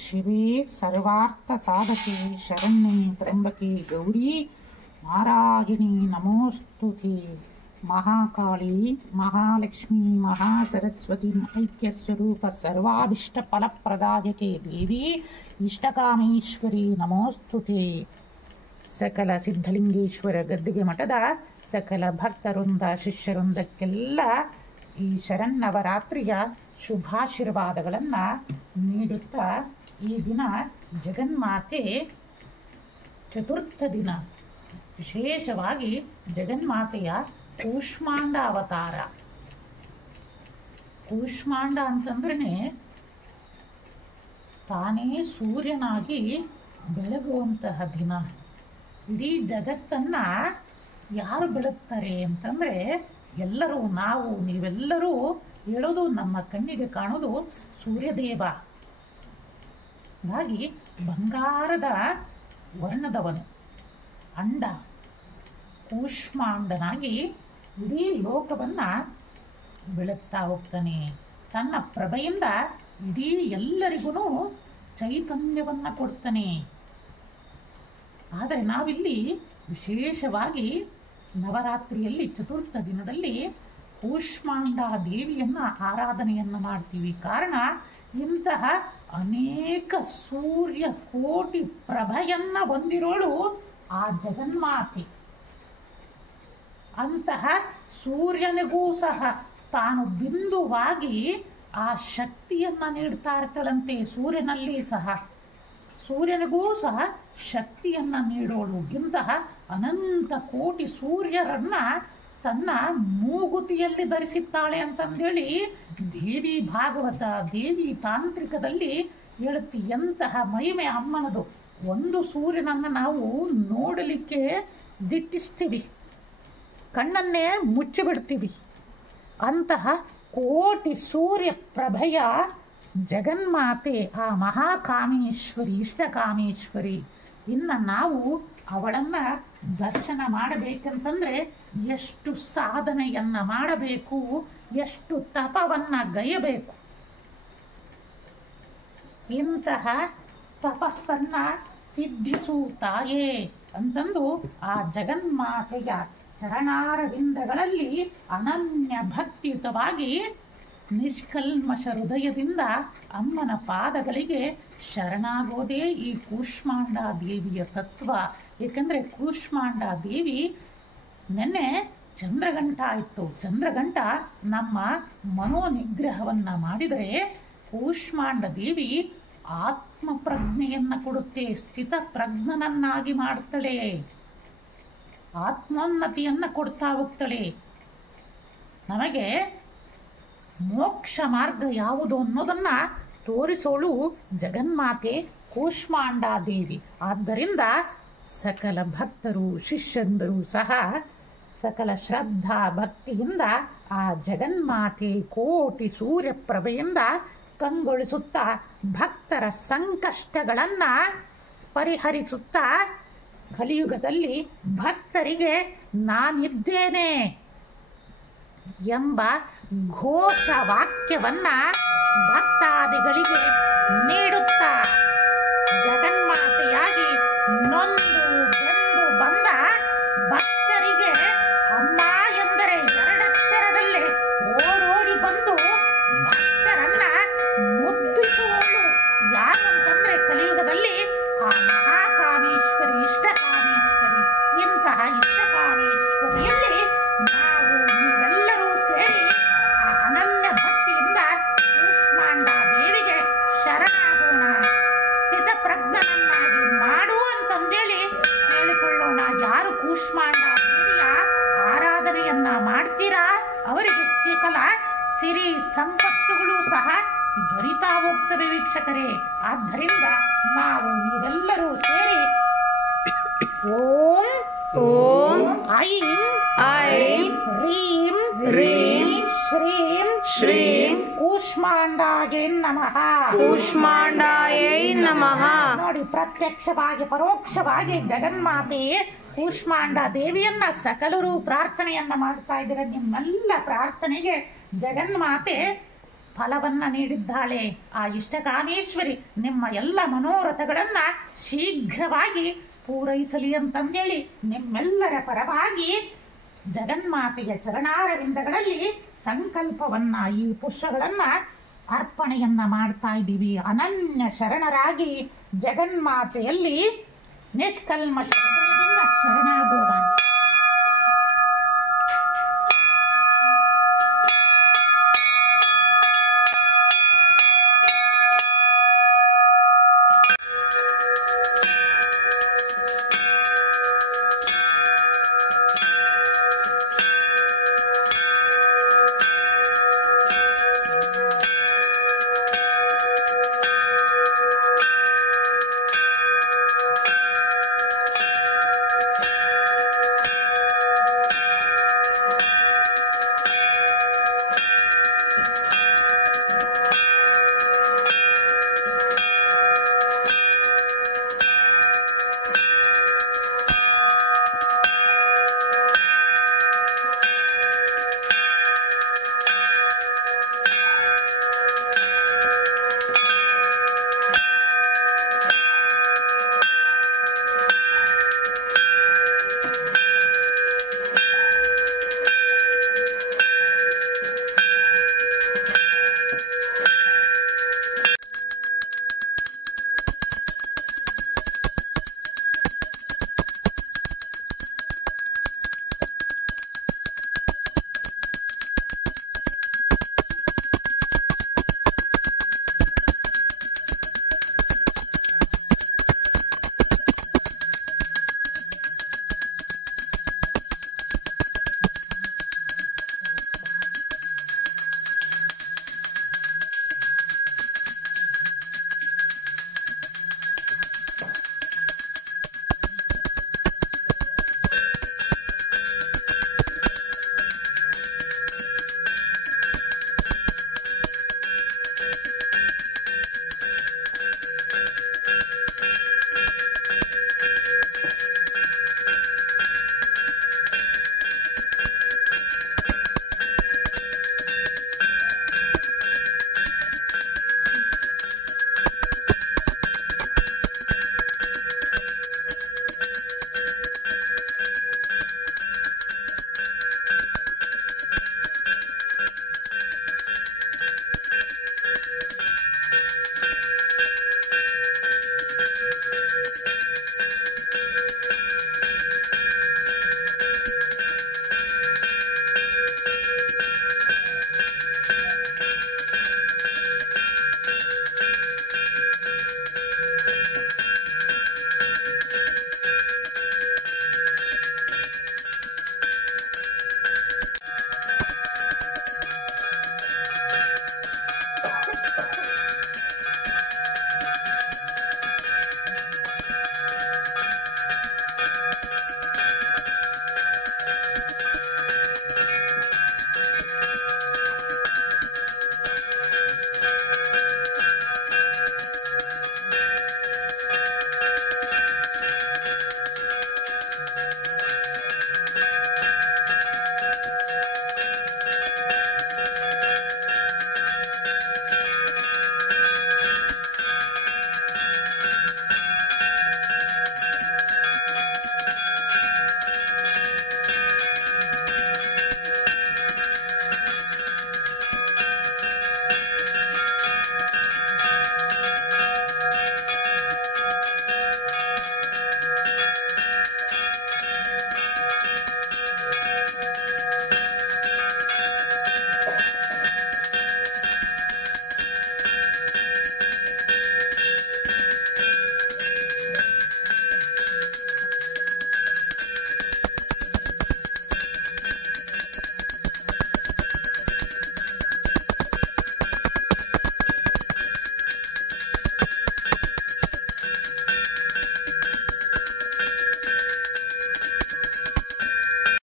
ಶಿವೆ ಸರ್ವಾರ್ಥ ಸಾಧಕೆ ಶರಣ್ಯೆ ತ್ರ್ಯಂಬಕೆ ಗೌರಿ ನಾರಾಯಣಿ ನಮೋಸ್ತುತೆ. ಮಹಾಕಾಳಿ ಮಹಾಲಕ್ಷ್ಮೀ ಮಹಾಸರಸ್ವತಿ ಐಕ್ಯಸ್ವರೂಪ ಸರ್ವಾಭಿಷ್ಟ ಫಲಪ್ರದಾಯಕೆ ದೇವಿ ಇಷ್ಟಕಾಮೇಶ್ವರಿ ನಮೋಸ್ತುತೆ. ಸಕಲ ಸಿದ್ಧಲಿಂಗೇಶ್ವರ ಗದ್ದಿಗೆ ಮಠದ ಸಕಲ ಭಕ್ತವೃಂದ ಶಿಷ್ಯವೃಂದಕ್ಕೆಲ್ಲ ಈ ಶರನ್ನವರಾತ್ರಿಯ ಶುಭಾಶೀರ್ವಾದಗಳನ್ನು ನೀಡುತ್ತಾ, ಈ ದಿನ ಜಗನ್ಮಾತೆ ಚತುರ್ಥ ದಿನ. ವಿಶೇಷವಾಗಿ ಜಗನ್ಮಾತೆಯ ಕೂಷ್ಮಾಂಡ ಅವತಾರ. ಕೂಷ್ಮಾಂಡ ಅಂತಂದ್ರೆ ತಾನೇ ಸೂರ್ಯನಾಗಿ ಬೆಳಗುವಂತಹ ದಿನ. ಇಡೀ ಜಗತ್ತನ್ನ ಯಾರು ಬೆಳಗ್ತಾರೆ ಅಂತಂದ್ರೆ ಎಲ್ಲರೂ, ನಾವು ನೀವೆಲ್ಲರೂ ಹೇಳೋದು ನಮ್ಮ ಕಣ್ಣಿಗೆ ಕಾಣೋದು ಸೂರ್ಯದೇವ. ಹಾಗಾಗಿ ಬಂಗಾರದ ವರ್ಣದವನು ಅಂಡ ಕೂಷ್ಮಾಂಡನಾಗಿ ಇಡೀ ಲೋಕವನ್ನ ಬೆಳಗ್ತಾ ಹೋಗ್ತಾನೆ. ತನ್ನ ಪ್ರಭೆಯಿಂದ ಇಡೀ ಎಲ್ಲರಿಗೂ ಚೈತನ್ಯವನ್ನ ಕೊಡ್ತಾನೆ. ಆದರೆ ನಾವಿಲ್ಲಿ ವಿಶೇಷವಾಗಿ ನವರಾತ್ರಿಯಲ್ಲಿ ಚತುರ್ಥ ದಿನದಲ್ಲಿ ಕೂಷ್ಮಾಂಡ ದೇವಿಯನ್ನ ಆರಾಧನೆಯನ್ನ ಮಾಡ್ತೀವಿ. ಕಾರಣ, ಇಂತಹ ಅನೇಕ ಸೂರ್ಯ ಕೋಟಿ ಪ್ರಭೆಯನ್ನ ಹೊಂದಿರೋಳು ಆ ಜಗನ್ಮಾತೆ. ಅಂತಹ ಸೂರ್ಯನಿಗೂ ಸಹ ತಾನು ಬಿಂದುವಾಗಿ ಆ ಶಕ್ತಿಯನ್ನ ನೀಡ್ತಾ ಇರ್ತಾಳಂತೆ. ಸೂರ್ಯನಿಗೂ ಸಹ ಶಕ್ತಿಯನ್ನ ನೀಡೋಳು. ಇಂತಹ ಅನಂತ ಕೋಟಿ ಸೂರ್ಯರನ್ನ ತನ್ನ ಮೂಗುತಿಯಲ್ಲಿ ಧರಿಸಿದ್ದಾಳೆ ಅಂತಂದೇಳಿ ದೇವಿ ಭಾಗವತ, ದೇವಿ ತಾಂತ್ರಿಕದಲ್ಲಿ ಹೇಳುತ್ತಿ. ಎಂತಹ ಮಹಿಮೆ ಅಮ್ಮನದು. ಒಂದು ಸೂರ್ಯನನ್ನ ನಾವು ನೋಡಲಿಕ್ಕೆ ದಿಟ್ಟಿಸ್ತೀವಿ, ಕಣ್ಣನ್ನೇ ಮುಚ್ಚಿಬಿಡ್ತೀವಿ. ಅಂತಹ ಕೋಟಿ ಸೂರ್ಯ ಪ್ರಭೆಯ ಜಗನ್ಮಾತೆ ಆ ಮಹಾಕಾಮೇಶ್ವರಿ, ಇಷ್ಟಕಾಮೇಶ್ವರಿ. ಇನ್ನು ನಾವು ಅವಳನ್ನ ದರ್ಶನ ಮಾಡಬೇಕಂತಂದ್ರೆ ಎಷ್ಟು ಸಾಧನೆಯನ್ನ ಮಾಡಬೇಕು, ಎಷ್ಟು ತಪವನ್ನ ಗೈಯಬೇಕು. ಇಂತಹ ತಪಸ್ಸನ್ನ ಸಿದ್ಧಿಸು ತಾಯೇ ಅಂತಂದು ಆ ಜಗನ್ಮಾತೆಯ ಚರಣಾರವಿಂದಗಳಲ್ಲಿ ಅನನ್ಯ ಭಕ್ತಿಯುತವಾಗಿ ನಿಷ್ಕಲ್ಮಶ ಹೃದಯದಿಂದ ಅಮ್ಮನ ಪಾದಗಳಿಗೆ ಶರಣಾಗೋದೇ ಈ ಕೂಷ್ಮಾಂಡ ದೇವಿಯ ತತ್ವ. ಏಕೆಂದರೆ ಕೂಷ್ಮಾಂಡ ದೇವಿ ನೆನ್ನೆ ಚಂದ್ರಗಂಟ ಇತ್ತು. ಚಂದ್ರಗಂಟ ನಮ್ಮ ಮನೋನಿಗ್ರಹವನ್ನ ಮಾಡಿದರೆ ಕೂಷ್ಮಾಂಡ ದೇವಿ ಆತ್ಮ ಪ್ರಜ್ಞೆಯನ್ನ ಕೊಡುತ್ತೆ, ಸ್ಥಿತ ಪ್ರಜ್ಞನನ್ನಾಗಿ ಮಾಡ್ತಾಳೆ, ಆತ್ಮೋನ್ನತಿಯನ್ನ ಕೊಡ್ತಾ ಹೋಗ್ತಾಳೆ. ನಮಗೆ ಮೋಕ್ಷ ಮಾರ್ಗ ಯಾವುದು ಅನ್ನೋದನ್ನ ತೋರಿಸೋಳು ಜಗನ್ಮಾತೆ ಕೂಷ್ಮಾಂಡ ದೇವಿ. ಆದ್ದರಿಂದ ಸಕಲ ಭಕ್ತರು ಶಿಷ್ಯಂದರು ಸಹ ಸಕಲ ಶ್ರದ್ಧಾ ಭಕ್ತಿಯಿಂದ ಆ ಜಗನ್ಮಾತೆ ಕೋಟಿ ಸೂರ್ಯ ಪ್ರಭೆಯಿಂದ ಕಂಗೊಳಿಸುತ್ತಾ ಭಕ್ತರ ಸಂಕಷ್ಟಗಳನ್ನ ಪರಿಹರಿಸುತ್ತಾ ಕಲಿಯುಗದಲ್ಲಿ ಭಕ್ತರಿಗೆ ನಾನಿದ್ದೇನೆ ಎಂಬ ಘೋಷ ವಾಕ್ಯವನ್ನ ಭಕ್ತಾದಿಗಳಿಗೆ ನೀಡುತ್ತಾ ಜಗನ್ಮಾತೆಯಾಗಿ ನೊಂದು ಬೆಂದು ಬಂದ ಭಕ್ತರಿಗೆ ಅಮ್ಮ ಎಂದರೆ ಎರಡಕ್ಷರದಲ್ಲಿ ಓಡೋಡಿ ಬಂದು ಭಕ್ತರನ್ನ ಮುದ್ದಿಸುವವಳು ಯಾರು ಅಂತಂದ್ರೆ ಕಲಿಯುಗದಲ್ಲಿ ಆ ಮಹಾಕಾಮೇಶ್ವರಿ, ಇಷ್ಟಕಾಮೇಶ್ವರಿ. ಇಂತಹ ಇಷ್ಟಕಾಮೇಶ್ವರಿಯಲ್ಲಿ ನಾವು ನೀವೆಲ್ಲರೂ ಸೇರಿ ಆ ಅನನ್ಯ ಭಕ್ತಿಯಿಂದ ಕೂಷ್ಮಾಂಡ ದೇವಿಗೆ ಶರಣಾಗೋಣ, ಸ್ಥಿತ ಪ್ರಜ್ಞನನ್ನಾಗಿ ಮಾಡು ಅಂತಂದೇಳಿ ಹೇಳಿಕೊಳ್ಳೋಣ. ಯಾರು ಕೂಷ್ಮಾಂಡ ದೇವಿಯ ಆರಾಧನೆಯನ್ನ ಮಾಡ್ತೀರಾ ಅವರಿಗೆ ಸಕಲ ಸಿರಿ ಸಂಪತ್ತುಗಳು ಸಹ ದೊರೀತಾ ಹೋಗ್ತವೆ ವೀಕ್ಷಕರೇ. ಆದ್ದರಿಂದ ನಾವು ನೀವೆಲ್ಲರೂ ಸೇರಿ ಓಂ ಓಂ ಐಂ ಐಂ ರೀಂ ರೀಂ ಶ್ರೀಂ ಶ್ರೀಂ ಕೂಷ್ಮಾಂಡಾಯೈ ನಮಃ, ಕೂಷ್ಮಾಂಡಾಯೈ ನಮಃ. ನೋಡಿ, ಪ್ರತ್ಯಕ್ಷವಾಗಿ ಪರೋಕ್ಷವಾಗಿ ಜಗನ್ಮಾತೆ ಕೂಷ್ಮಾಂಡ ದೇವಿಯನ್ನ ಸಕಲರು ಪ್ರಾರ್ಥನೆಯನ್ನ ಮಾಡ್ತಾ ಇದ್ದಾರೆ. ನಿಮ್ಮೆಲ್ಲ ಪ್ರಾರ್ಥನೆಗೆ ಜಗನ್ಮಾತೆ ಫಲವನ್ನ ನೀಡಿದ್ದಾಳೆ. ಆ ಇಷ್ಟಕಾಮೇಶ್ವರಿ ನಿಮ್ಮ ಎಲ್ಲ ಮನೋರಥಗಳನ್ನ ಶೀಘ್ರವಾಗಿ ಪೂರೈಸಲಿ ಅಂತಂದೇಳಿ ನಿಮ್ಮೆಲ್ಲರ ಪರವಾಗಿ ಜಗನ್ಮಾತೆಯ ಚರಣಾರವಿಂದಗಳಲ್ಲಿ ಸಂಕಲ್ಪವನ್ನ, ಈ ಪುಷ್ಪಗಳನ್ನ ಅರ್ಪಣೆಯನ್ನ ಮಾಡ್ತಾ ಇದ್ದೀವಿ. ಅನನ್ಯ ಶರಣರಾಗಿ ಜಗನ್ಮಾತೆಯಲ್ಲಿ ನಿಷ್ಕಲ್ಮಶ ಹೃದಯದಿಂದ ಶರಣಾಗೋಣ.